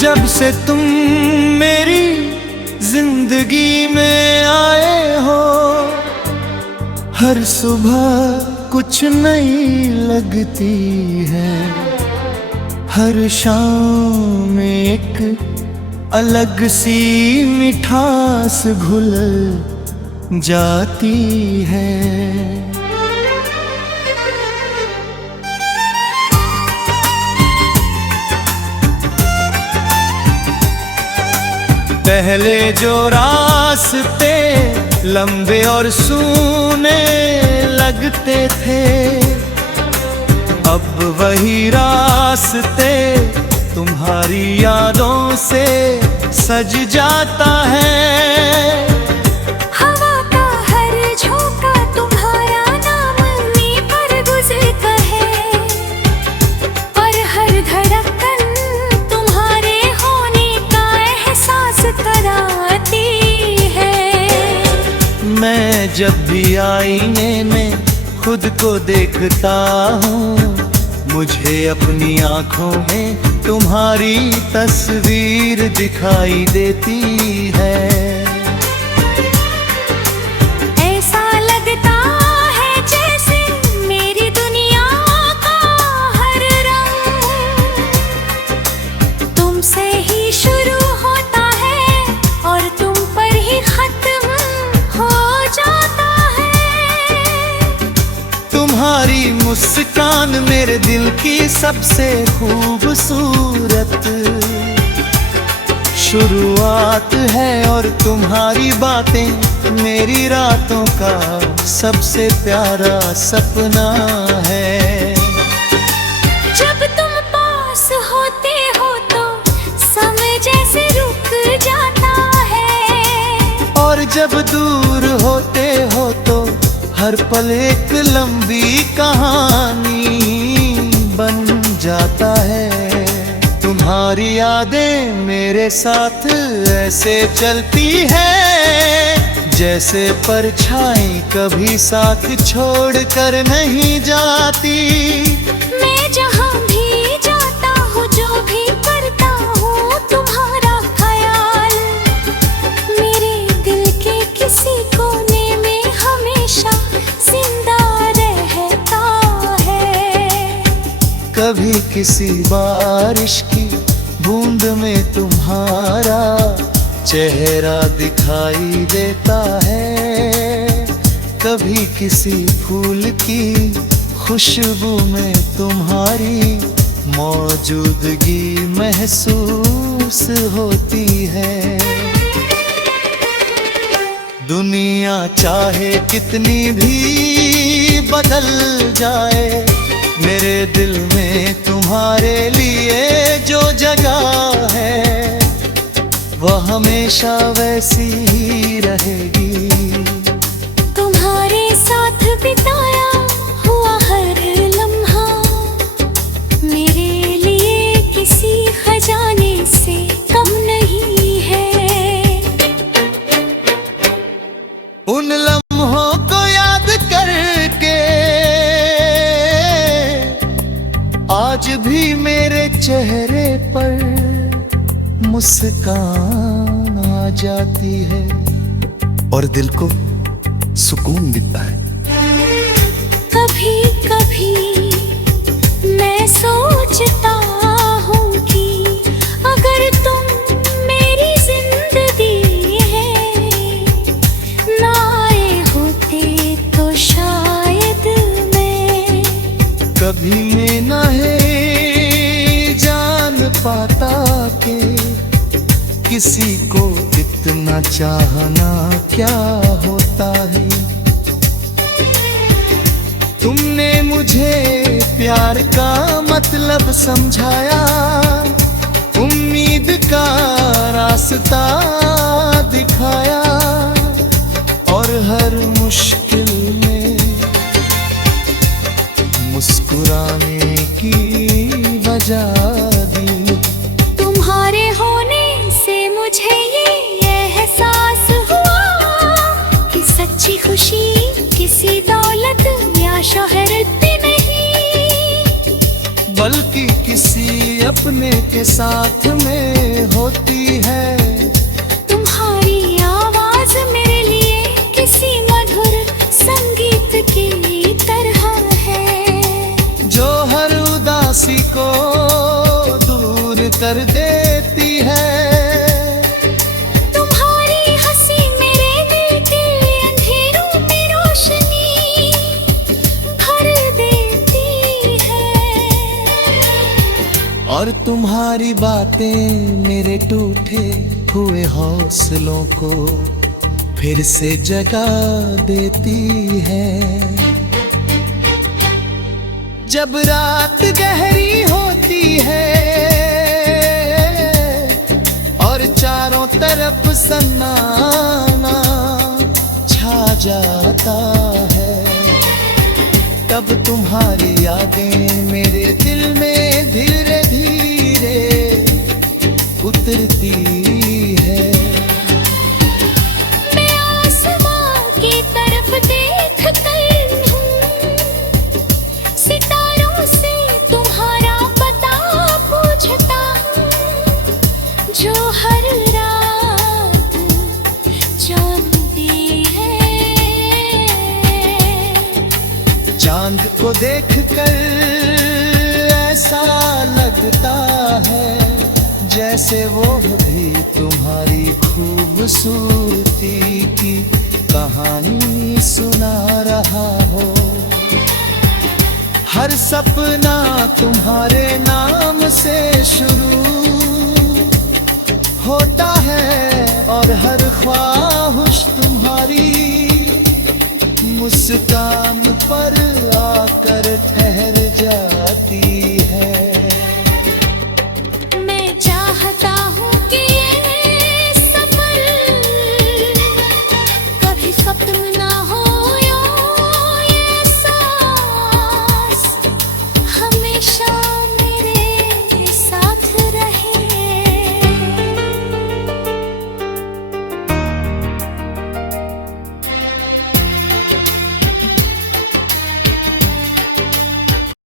जब से तुम मेरी जिंदगी में आए हो, हर सुबह कुछ नई लगती है, हर शाम एक अलग सी मिठास घुल जाती है। पहले जो रास्ते लंबे और सूने लगते थे, अब वही रास्ते तुम्हारी यादों से सज जाता है। हवा का हर झोंका तुम्हारा नाम नी पर गुज़रता है, और हर धड़कन तुम्हारे होने का एहसास कराती है। मैं जब भी आईने में खुद को देखता हूँ, मुझे अपनी आँखों में तुम्हारी तस्वीर दिखाई देती है। ऐसा लगता है जैसे मेरी दुनिया का हर रंग तुमसे ही शुरू होता है और तुम पर ही खत्म हो जाता है। तुम्हारी मुस्कान मेरे दिल की सबसे खूबसूरत शुरुआत है, और तुम्हारी बातें मेरी रातों का सबसे प्यारा सपना है। जब तुम पास होते हो तो समय जैसे रुक जाता है, और जब दूर होते हो तो हर पल एक लंबी कहानी बन जाता है। तुम्हारी यादें मेरे साथ ऐसे चलती है, जैसे परछाई कभी साथ छोड़ कर नहीं जाती। मैं जहाँ भी जाता हूँ, जो भी करता हूँ, तुम्हारा ख्याल मेरे दिल के किसी कोने में हमेशा जिंदा रहता है। कभी किसी बारिश की बूंद में तुम्हारा चेहरा दिखाई देता है, कभी किसी फूल की खुशबू में तुम्हारी मौजूदगी महसूस होती है। दुनिया चाहे कितनी भी बदल जाए, मेरे दिल में तुम्हारे लिए जो जगह है, वह हमेशा वैसी ही रहेगी। तुम्हारे साथ बिताया हुआ हर लम्हा मेरे लिए किसी खजाने से कम नहीं है। उन लम्हों को याद करके आज भी मेरे चेहरे पर मुस्कान आ जाती है, और दिल को सुकून मिलता है। कभी कभी मैं सोचता हूँ कि अगर तुम मेरी जिंदगी है ना आए होते तो शायद मैं कभी मैं नहीं जान पाता कि किसी को इतना चाहना क्या होता है। तुमने मुझे प्यार का मतलब समझाया, उम्मीद का रास्ता दिखाया, और हर मुश्किल में मुस्कुराने की वजह दी। तुम्हारे होने से मुझे ये एहसास हुआ कि सच्ची खुशी किसी दौलत या शोहरत में नहीं, बल्कि किसी अपने के साथ में होती है। तुम्हारी आवाज मेरे लिए किसी मधुर संगीत की तरह है, जो हर उदासी को दूर कर देती है। तुम्हारी हंसी मेरे दिल के अंधेरों में रोशनी भर देती है। और तुम्हारी बातें मेरे टूटे हुए हौसलों को फिर से जगा देती है। जब रात गहरी होती है और चारों तरफ सन्नाटा छा जाता है, तब तुम्हारी यादें मेरे दिल में धीरे धीरे उतरती है। मैं आसमां की तरफ देख कर हूँ, सितारों से तुम्हारा पता पूछता हूँ, जो हर रात जानती है। चांद को देखकर ऐसा लगता है जैसे वो भी तुम्हारी खूबसूरती की कहानी सुना रहा हो। हर सपना तुम्हारे नाम से शुरू होता है और हर ख्वाहिश तुम्हारी मुस्कान पर आकर